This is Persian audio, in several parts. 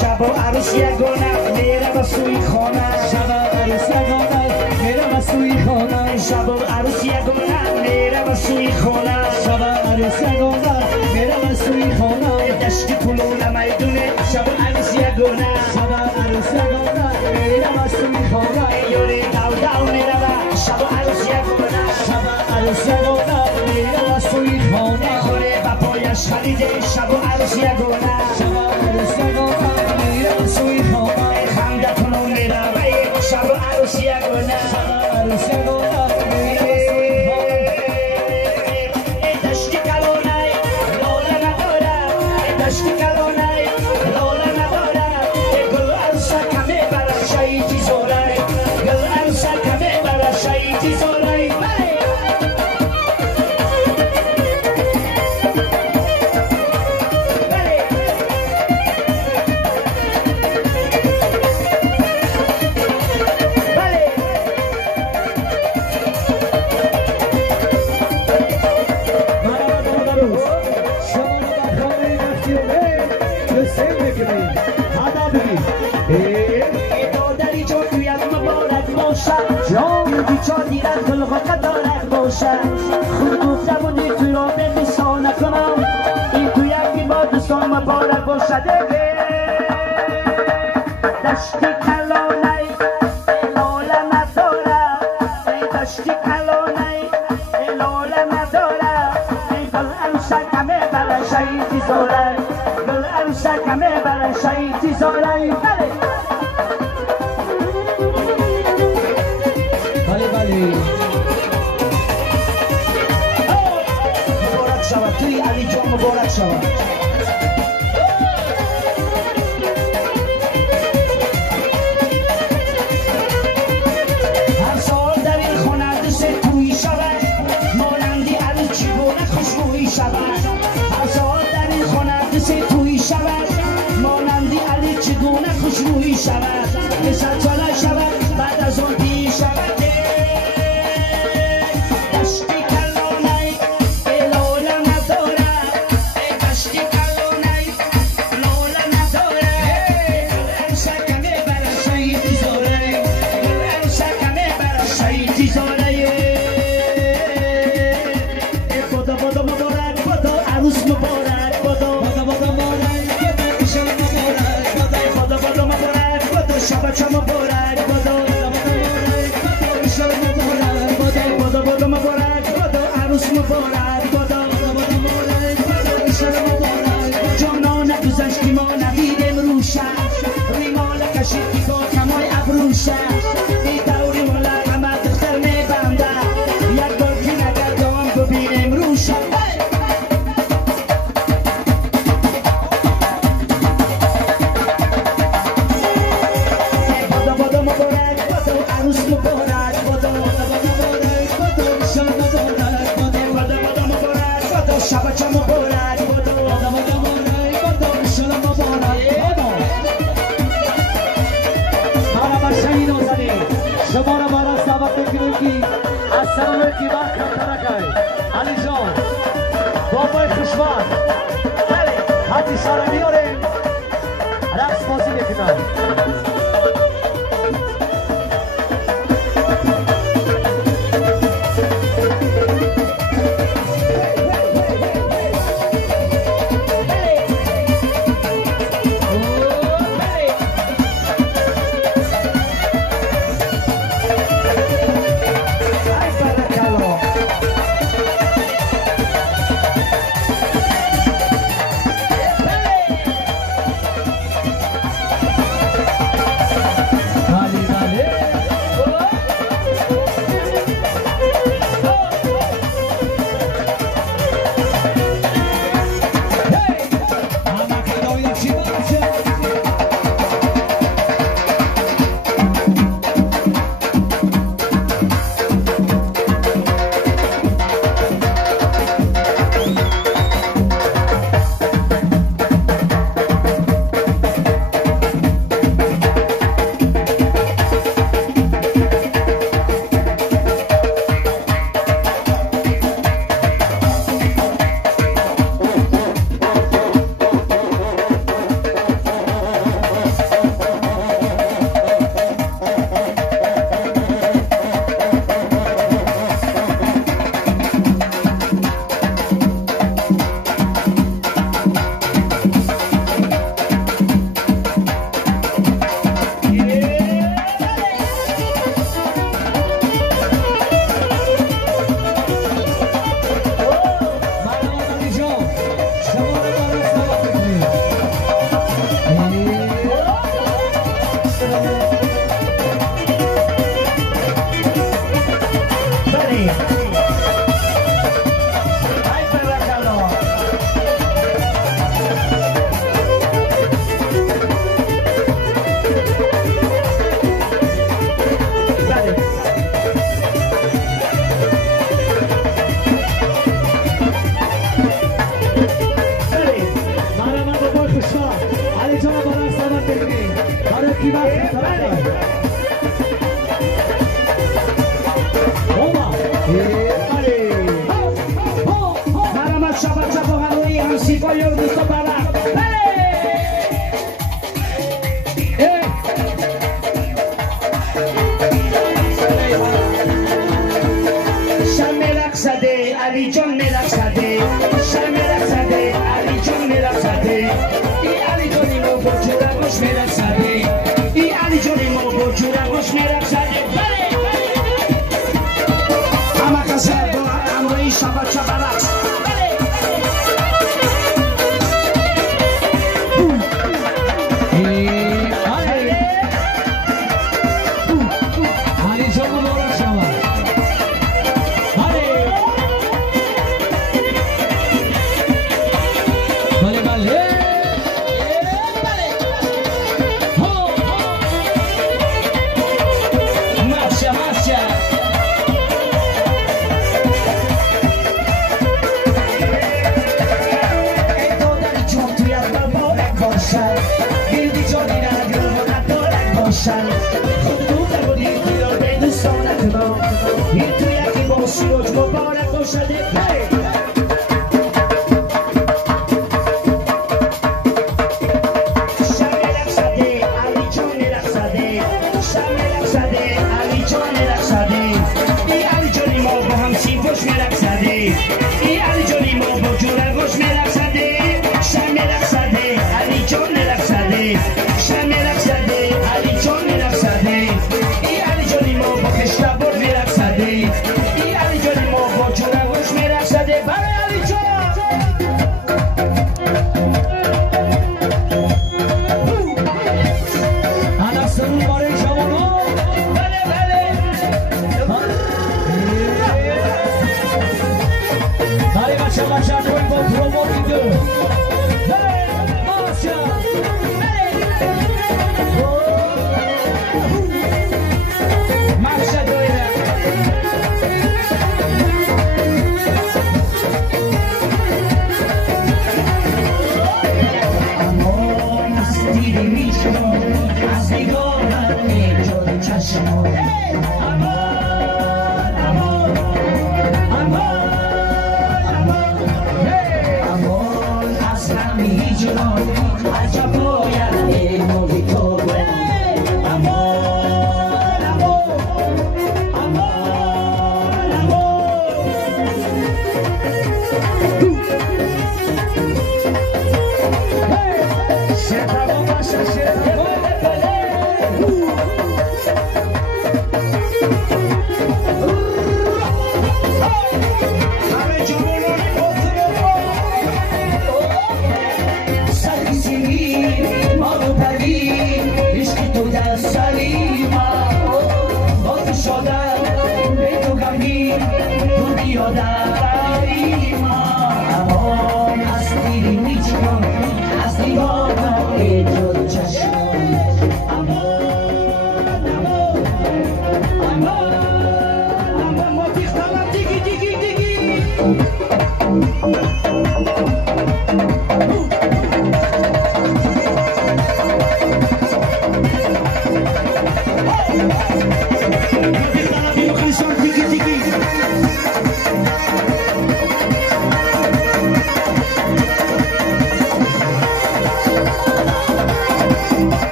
شب و عروس یگانه میره به سوی خانه شب عروس یگانه میره به سوی خانه شب و عروس یگانه میره به سوی خانه شب عروس یگانه میره به سوی خانه دشت کلون میدونه شب و عروس یگانه شب عروس یگانه میره به سوی خانه یوری داو داو میره به شب و عروس یگانه شب عروس یگانه میره به سوی خانه خوره با پایش خریده شب و عروس یگانه شب عروس یگانه میره به سوی خانه خنده کنون میره به شب و عروس یگانه شب عروس یگانه میره به سوی خانه دشتی کلونه لاله نداره دشتی کلونه لاله نداره گل عروسه کمه برای شهیدی زوره گل عروسه کمه برای شهیدی زوره جان بیچار دیرد خلقت دارد باشد خود گفته بودی توی را به بسان نکنم این توی یکی با دوستان مبارک باشد دشتی کلانه لاله نداره دشتی کلانه لاله نداره گل عروسه کمه برای شهیدی زاره گل عروسه کمه برای شهیدی زاره مبارک شود توی علی جان مبارک شود هر سال در این خانه دست توی شود مانندی علی چگونه خوشبویی شود هر سال در این خانه دست توی شود مانندی علی چگونه خوشبویی شود پسر ساله شود بعد از آن پی شود جانان گذشتی ما ندیدیم روشه ریمال کشیدی با کمای ابروشه ای دوری مولا همه دختر میبنده یک بار که نگردام ببینیم روشه بادو مبارک بادو عروس مبارک بادو مبارک بادو شب مبارک بادو مبارک بادو شب چه مبارک بادو مبارک بادو شب مبارک بادو مرحبا شهید حسنی شما را برای ثابت میکنیم که از سرانوی که وقت ترکای علی جان بابای خوشبخت حتی ساره میاریم رقص بازی میکنم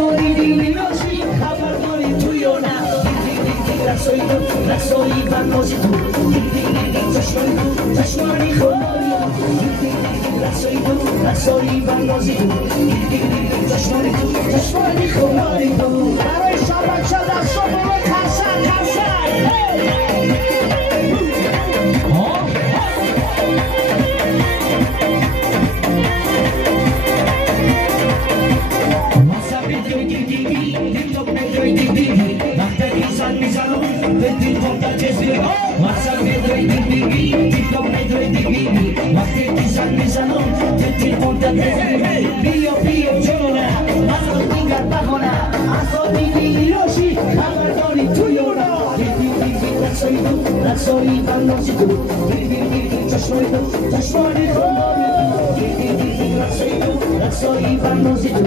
Asoli di minosi, رقصایی تو رقصایی بندازی تو چشمانی خماری رقصایی تو رقصایی بندازی تو چشمانی خماری تو برای شب بچه دست رو برو کسر رقصایی بندازی تو چشمانی خماری رقصایی بندازی تو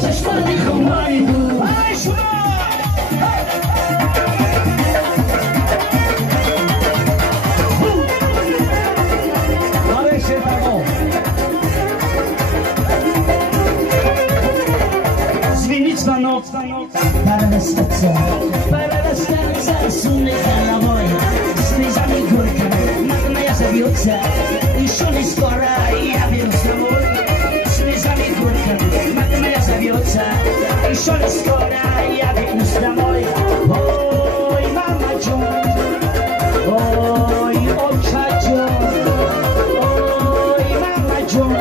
چشمانی خماری تو Paralastatza, suneta la moja Spisami górka, magnaja zawiódca I szony skora, ja wiem z namój Spisami górka, magnaja zawiódca I szony skora, ja wiem z namój Oj, mama John Oj, ojca John Oj, mama John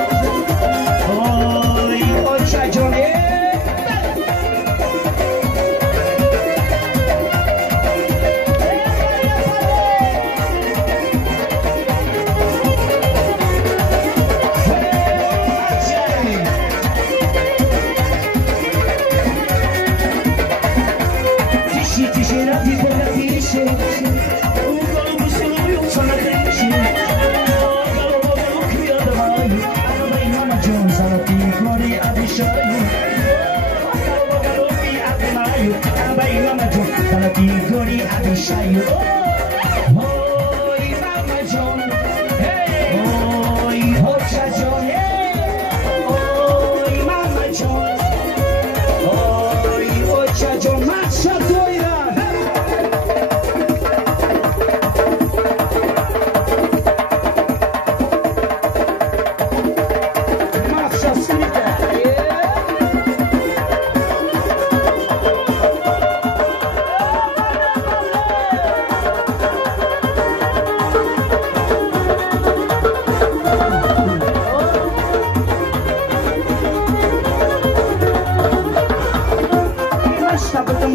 Oj, ojca John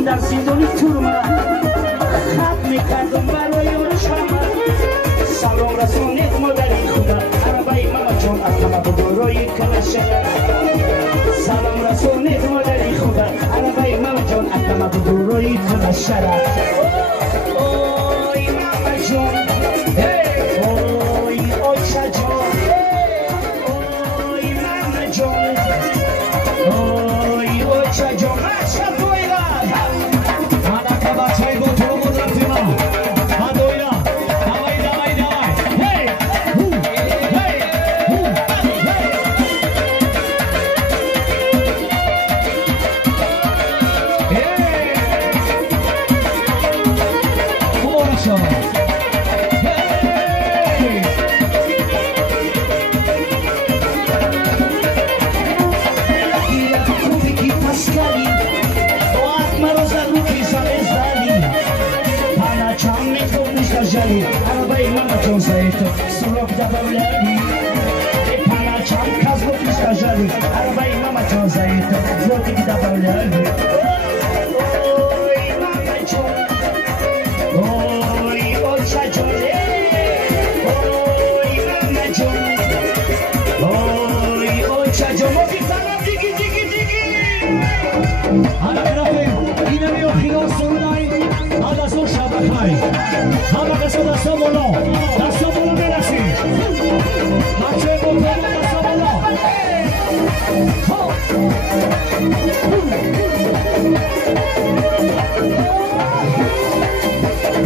در زندانی تورما خط میکردم برای اون شما سلام رسونید مادری خدا عربای ماما جون اکما بگروی کلشه سلام رسونید مادری خدا عربای ماما جون اکما بگروی کلشه اوی ماما جون اوی اوچا جون اوی ماما جون اوی اوچا جون عربای ماما جون زیتو سراب دباولی پانا چام کازو پیشکاجالی عربای ماما جون زیتو زوتی دباولی اوی ماما جون اوی اوچا جون اوی ماما جون اوی اوچا جون موبی سلام دیگی دیگی دیگی حالا برافیم اینه میو خیال سرونای حالا زور شبکای حالا قصد دستا بالا برسیم بچه با پرو دستا بالا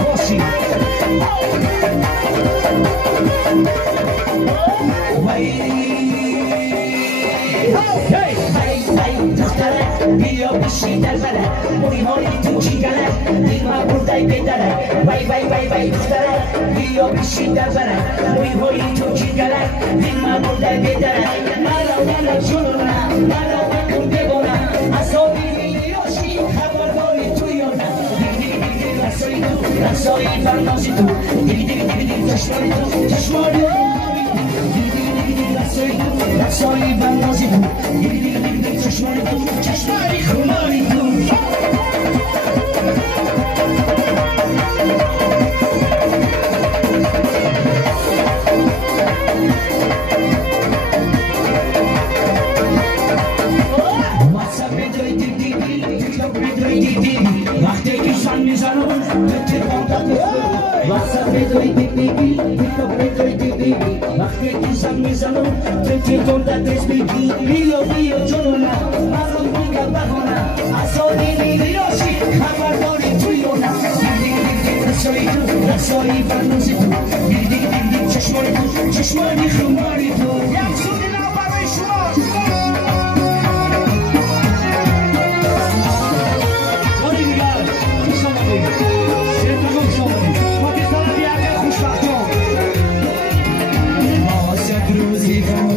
باشی دختره بیا بشین در بله موی هایی تو جیگره دل ما بردای بدره وای وای وای وای دختره بیا بشین در بله موی هایی تو جیگره دل ما بردای بدره مرا جلونا مرا بکن ببونه اصابی میلیاشی خبرداری تو یونه رسایی تو رسایی فرنازی تو دیگی دیگی دیگی دیگی تشماری تو تشماری رسایی فرنازی تو دیگی دیگی دیگی دیگی تشماری تو تشماری خماری تو وقتی که شن میزنم به تلفن واسه بدوی دیدی تو بدوی دیدی وقتی که شن میزنم به تلفن دست بگی بیا جلونا مرا میگه بهونه اصابی میلیاشی خبرداری توی اونه رسایی فرنوزی تو دیدی چشمانی تو چشمانی خماری تو یک سوی نو برای شما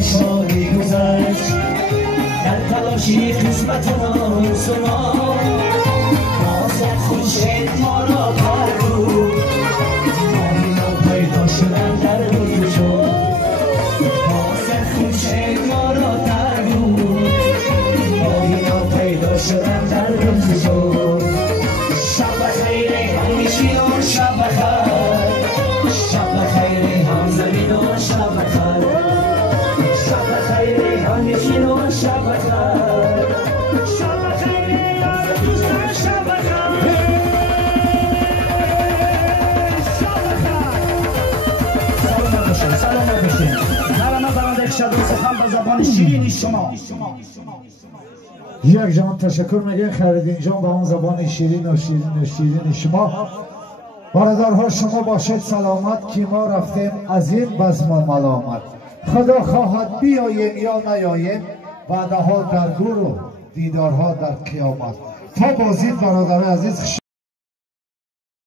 شادی گذشت در تلاشی قسمت را سنا بازد خوشید ما را پرگو ماهینا پیدا شدن در روی شد بازد خوشید ما را پرگو ماهینا پیدا شدن در روی شد شب خیر همیشیان شب خیر شب خیر هم زمین و شب خیر همیشینو شب خیر شب خیر دوستان شب خیر شب خیر سلام باشین نرمه برنده شدون سخن به زبان شیرین شما یک جان تشکر میگه خیردین جان به اون زبان شیرین و شما برادرها شما باشید سلامت که ما رفتیم از این بزم ملامت خدا خواهد بیاییم یا نیاییم وعده ها در گور و دیدارها در قیامت تا بازید برادر عزیز